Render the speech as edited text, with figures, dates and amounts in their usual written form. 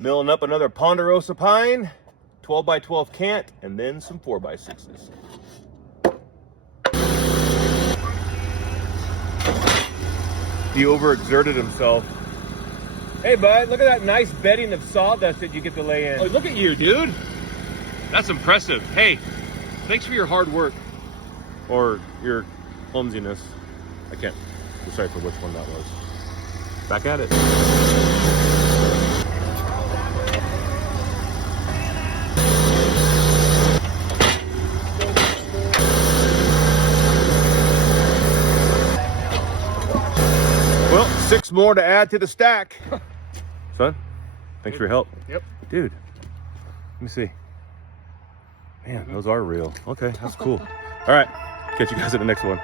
Milling up another Ponderosa pine, 12 by 12 cant, and then some 4 by 6s. He overexerted himself. Hey bud, look at that nice bedding of sawdust that you get to lay in. Oh, look at you, dude. That's impressive. Hey, thanks for your hard work. Or your clumsiness. I can't decipher which one that was. Back at it. Well, 6 more to add to the stack. Son, thanks for your help. Yep. Dude, let me see. Man, those are real. Okay, that's cool. All right, catch you guys in the next one.